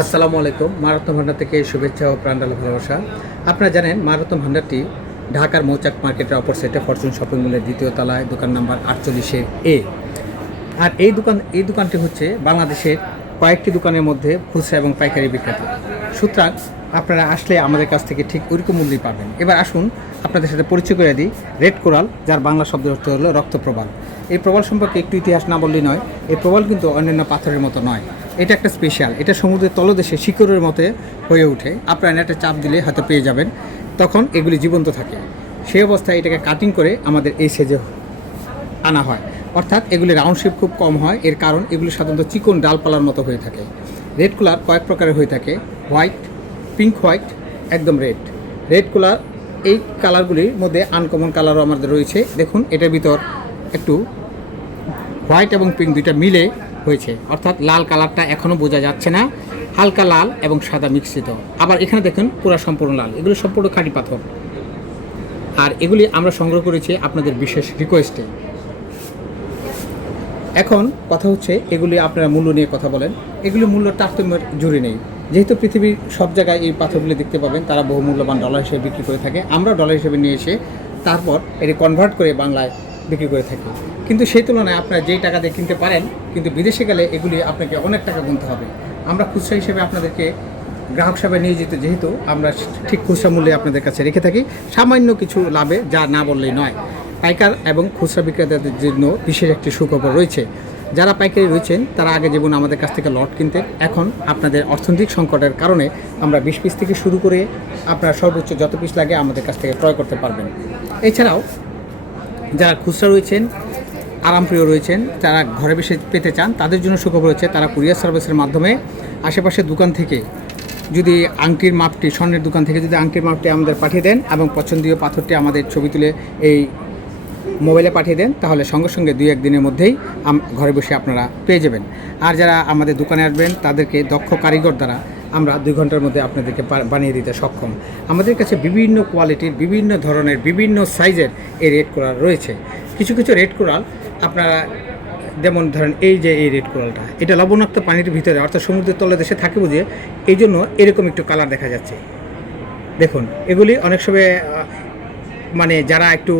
আসসালামু আলাইকুম। মা রত্ন ভান্ডার থেকে শুভেচ্ছা ও প্রাণঢালা ভালোবাসা। আপনারা জানেন মা রত্ন ভান্ডারটি ঢাকার মৌচাক মার্কেটের অপর সাইডে ফরচুন শপিং মলের দ্বিতীয় তলায় দোকান নাম্বার 48-এ। আর এই দোকানটি হচ্ছে বাংলাদেশের কয়েকটি দোকানের মধ্যে খুচরা এবং পাইকারি বিখ্যাত। সুতরাং আপনারা আসলে আমাদের কাছ থেকে ঠিক ওইরকম মূল্যই পাবেন। এবার আসুন আপনাদের সাথে পরিচয় করে দিই রেড কোরাল, যার বাংলা শব্দ অর্থ হলো রক্তপ্রবাল। এই প্রবাল সম্পর্কে একটু ইতিহাস না বললেই নয়। এই প্রবাল কিন্তু অন্যান্য পাথরের মতো নয়, এটা একটা স্পেশাল। এটা সমুদ্রের তলদেশে শিকড়ের মতো হয়ে ওঠে। আপনারা নেটে চাপ দিলে হয়তো পেয়ে যাবেন, তখন এগুলি জীবন্ত থাকে। সেই অবস্থায় এটাকে কাটিং করে আমাদের এই সেজে আনা হয়। অর্থাৎ এগুলি রাউন্ড শেপ খুব কম হয়। এর কারণ এগুলি সাধারণত চিকন ডালপালার মতো হয়ে থাকে। রেড কালার কয়েক প্রকারের হয়ে থাকে, হোয়াইট, পিঙ্ক হোয়াইট, একদম রেড কালার। এই কালারগুলির মধ্যে আনকমন কালারও আমাদের রয়েছে। দেখুন, এটার ভিতর একটু হোয়াইট এবং পিঙ্ক দুইটা মিলে হয়েছে, অর্থাৎ লাল কালারটা এখনও বোঝা যাচ্ছে না, হালকা লাল এবং সাদা মিশ্রিত। আবার এখানে দেখুন পুরো সম্পূর্ণ লাল। এগুলো সম্পূর্ণ খাঁটি পাথর। আর এগুলি আমরা সংগ্রহ করেছি আপনাদের বিশেষ রিকোয়েস্টে। এখন কথা হচ্ছে এগুলি আপনারা মূল্য নিয়ে কথা বলেন। এগুলি মূল্য তারতম্যের জুড়ে নেই। যেহেতু পৃথিবীর সব জায়গায় এই পাথরগুলি দেখতে পাবেন, তারা বহু মূল্যবান ডলার হিসেবে বিক্রি করে থাকে। আমরা ডলার হিসেবে নিয়ে এসে তারপর এটি কনভার্ট করে বাংলায় বিক্রি করে থাকি। কিন্তু সেই তুলনায় আপনারা যেই টাকা দিয়ে কিনতে পারেন, কিন্তু বিদেশে গেলে এগুলি আপনাকে অনেক টাকা গুনতে হবে। আমরা খুচরা হিসেবে আপনাদেরকে গ্রাহক সেবায় নিয়োজিত, যেহেতু আমরা ঠিক খুচরা মূল্যে আপনাদের কাছে রেখে থাকি, সামান্য কিছু লাভে, যা না বললেই নয়। পাইকার এবং খুচরা বিক্রেতাদের জন্য বিশেষ একটি সুখবর রয়েছে। যারা পাইকারি রয়েছেন তারা আগে যেমন আমাদের কাছ থেকে লট কিনতেন, এখন আপনাদের অর্থনৈতিক সংকটের কারণে আমরা 20 পিস থেকে শুরু করে আপনারা সর্বোচ্চ যত পিস লাগে আমাদের কাছ থেকে ক্রয় করতে পারবেন। এছাড়াও যারা খুচরা রয়েছেন, আরামপ্রিয় রয়েছেন, যারা ঘরে বসে পেতে চান, তাদের জন্য সুখবর রয়েছে। তারা কুরিয়ার সার্ভিসের মাধ্যমে আশেপাশের দোকান থেকে যদি আংটির মাপটি, স্বর্ণের দোকান থেকে যদি আংটির মাপটি আমাদের পাঠিয়ে দেন এবং পছন্দীয় পাথরটি আমাদের ছবি তুলে এই মোবাইলে পাঠিয়ে দেন, তাহলে সঙ্গে সঙ্গে 2-1 দিনের মধ্যেই ঘরে বসে আপনারা পেয়ে যাবেন। আর যারা আমাদের দোকানে আসবেন তাদেরকে দক্ষ কারিগর দ্বারা আমরা 2 ঘন্টার মধ্যে আপনাদেরকে বানিয়ে দিতে সক্ষম। আমাদের কাছে বিভিন্ন কোয়ালিটির, বিভিন্ন ধরনের, বিভিন্ন সাইজের এই রেড কোরাল রয়েছে। কিছু কিছু রেড কোরাল আপনারা যেমন ধরেন, এই যে এই রেড কোরালটা, এটা লবণাক্ত পানির ভিতরে, অর্থাৎ সমুদ্রের তলদেশে থাকে বুঝে এই জন্য এরকম একটু কালার দেখা যাচ্ছে। দেখুন, এগুলি অনেক সময় মানে যারা একটু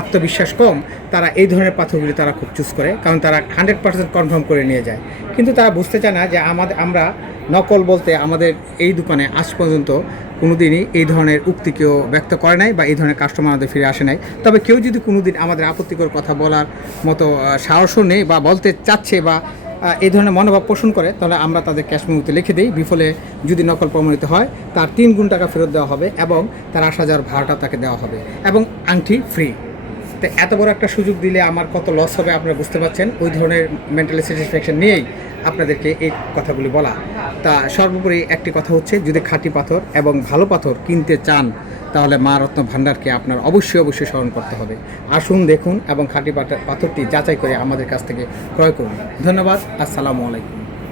আত্মবিশ্বাস কম, তারা এই ধরনের পাথরগুলি তারা খুব চুজ করে, কারণ তারা 100% কনফার্ম করে নিয়ে যায়। কিন্তু তারা বুঝতে চায় না যে আমরা নকল বলতে আমাদের এই দোকানে আজ পর্যন্ত কোনো দিনই এই ধরনের উক্তি কেউ ব্যক্ত করে নাই বা এই ধরনের কাস্টমার আমাদের ফিরে আসে নাই। তবে কেউ যদি কোনো দিন আমাদের আপত্তিকর কথা বলার মতো সাহসও নেই বা বলতে চাচ্ছে বা এই ধরনের মনোভাব পোষণ করে, তাহলে আমরা তাদের ক্যাশ মেমোতে লিখে দিই। বিফলে যদি নকল প্রমাণিত হয়, তার 3 গুণ টাকা ফেরত দেওয়া হবে এবং তার আসা যাওয়ার ভাড়াটা তাকে দেওয়া হবে এবং আংটি ফ্রি। তো এত বড় একটা সুযোগ দিলে আমার কত লস হবে আপনারা বুঝতে পারছেন। ওই ধরনের মেন্টালি স্যাটিসফ্যাকশন নিয়েই আপনাদেরকে এই কথাগুলি বলা। তা সর্বোপরি একটি কথা হচ্ছে, যদি খাঁটি পাথর এবং ভালো পাথর কিনতে চান, তাহলে মা রত্ন ভান্ডারকে আপনার অবশ্যই স্মরণ করতে হবে। আসুন, দেখুন এবং খাঁটি পাথরটি যাচাই করে আমাদের কাছ থেকে ক্রয় করুন। ধন্যবাদ। আসসালামু আলাইকুম।